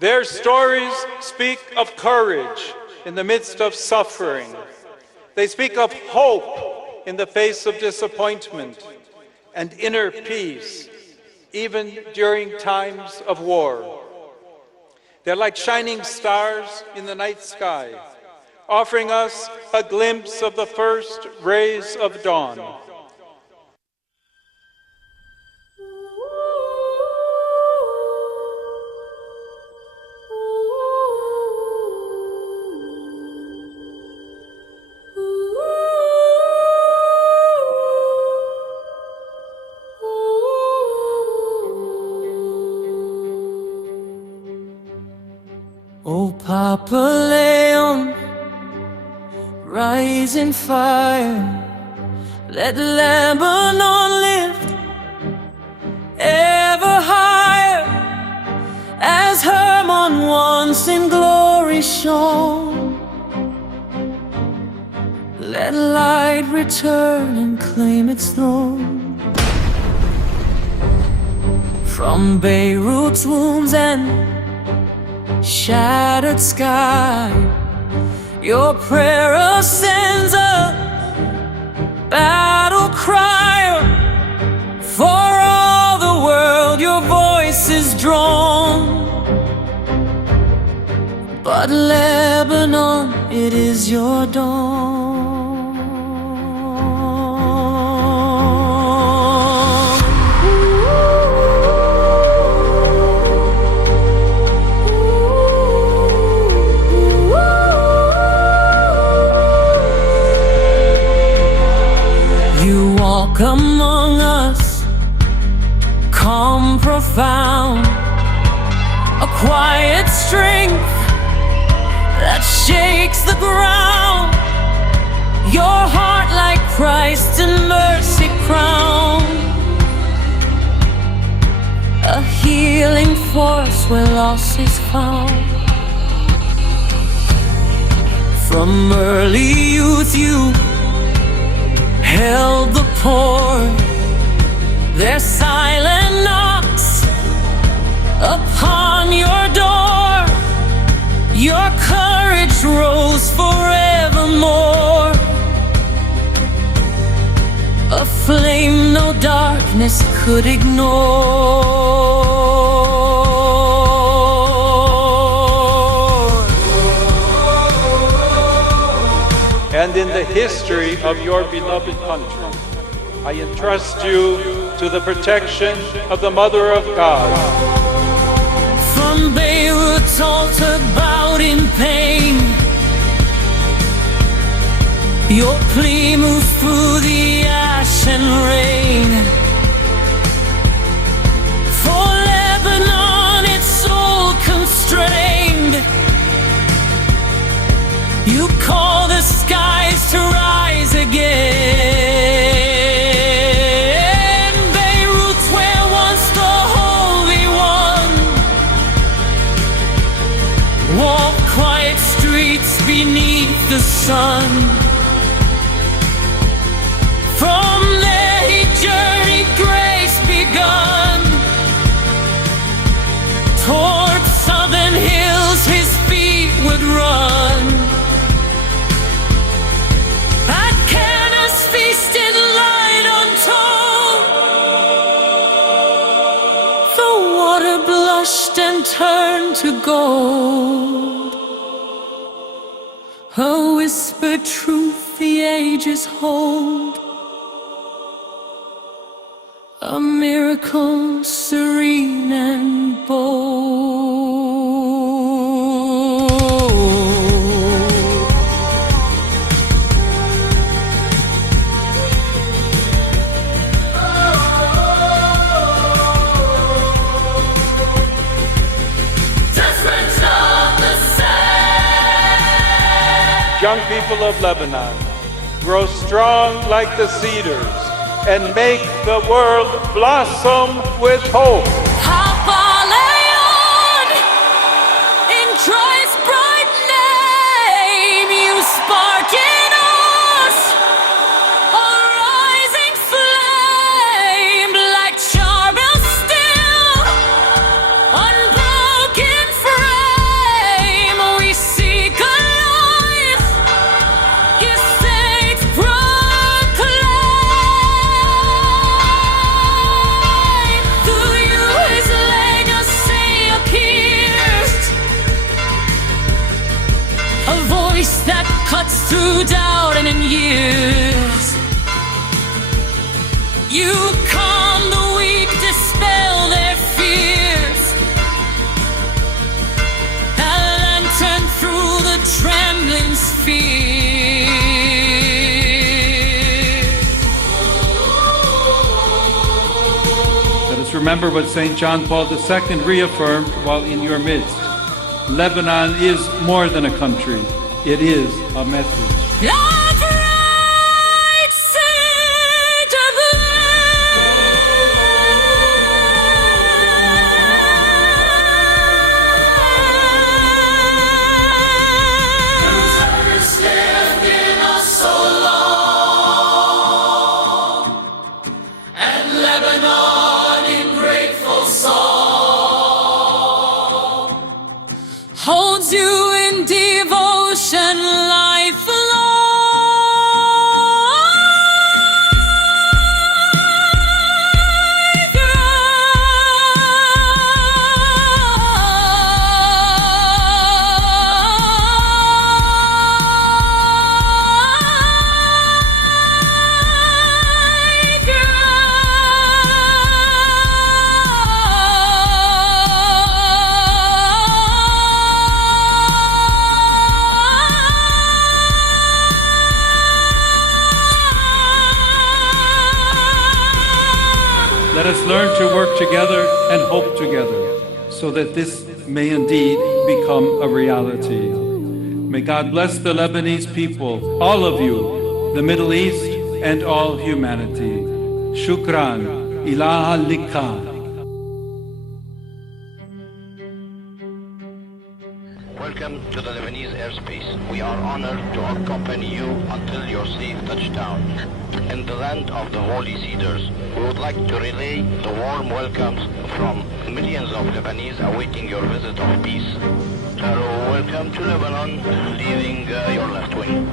Their stories speak of courage in the midst of suffering. They speak of hope in the face of disappointment and inner peace, even during times of war. They're like shining stars in the night sky, offering us a glimpse of the first rays of dawn. Oh, Pope Leo, rise in fire, let Lebanon lift ever higher, as Hermon once in glory shone. Let light return and claim its throne. From Beirut's wounds and shattered sky, your prayer ascends a battle cry. For all the world your voice is drawn. But Lebanon, it is your dawn. Among us, calm, profound, a quiet strength that shakes the ground. Your heart like Christ in mercy crowned, a healing force where loss is found. From early youth you held the poor, their silent knocks upon your door. Your courage rose forevermore, a flame no darkness could ignore. And in the history of your beloved country, I entrust you to the protection of the Mother of God. From Beirut's altar bowed in pain, your plea moves through the ash and rain. For Lebanon, its soul constrained, you call the skies to rise again. Beirut's where once the Holy One walked quiet streets beneath the sun. From there he journeyed, grace begun. Toward southern hills his feet would run. Feasted light untold, the water blushed and turned to gold, a whispered truth the ages hold, a miracle serene and bold. Young people of Lebanon, grow strong like the cedars and make the world blossom with hope. In Christ's bright name, you spark in us a rising flame, like charbel still, unbroken frame. cuts through doubt and in years. You calm the weak, dispel their fears. A lantern through the trembling sphere. Let us remember what St. John Paul II reaffirmed while in your midst. Lebanon is more than a country. It is a message. Love, right, sage of the land. Lived in us so long, and Lebanon in grateful song holds you in devotion lifelong. Let us learn to work together and hope together, so that this may indeed become a reality. May God bless the Lebanese people, all of you, the Middle East, and all humanity. Shukran. Ilaha likha. Welcome to the Lebanese airspace. We are honored to accompany you until your safe touchdown. In the land of the holy cedars, we would like to relay the warm welcomes from millions of Lebanese awaiting your visit of peace. Welcome to Lebanon, leaving your left wing.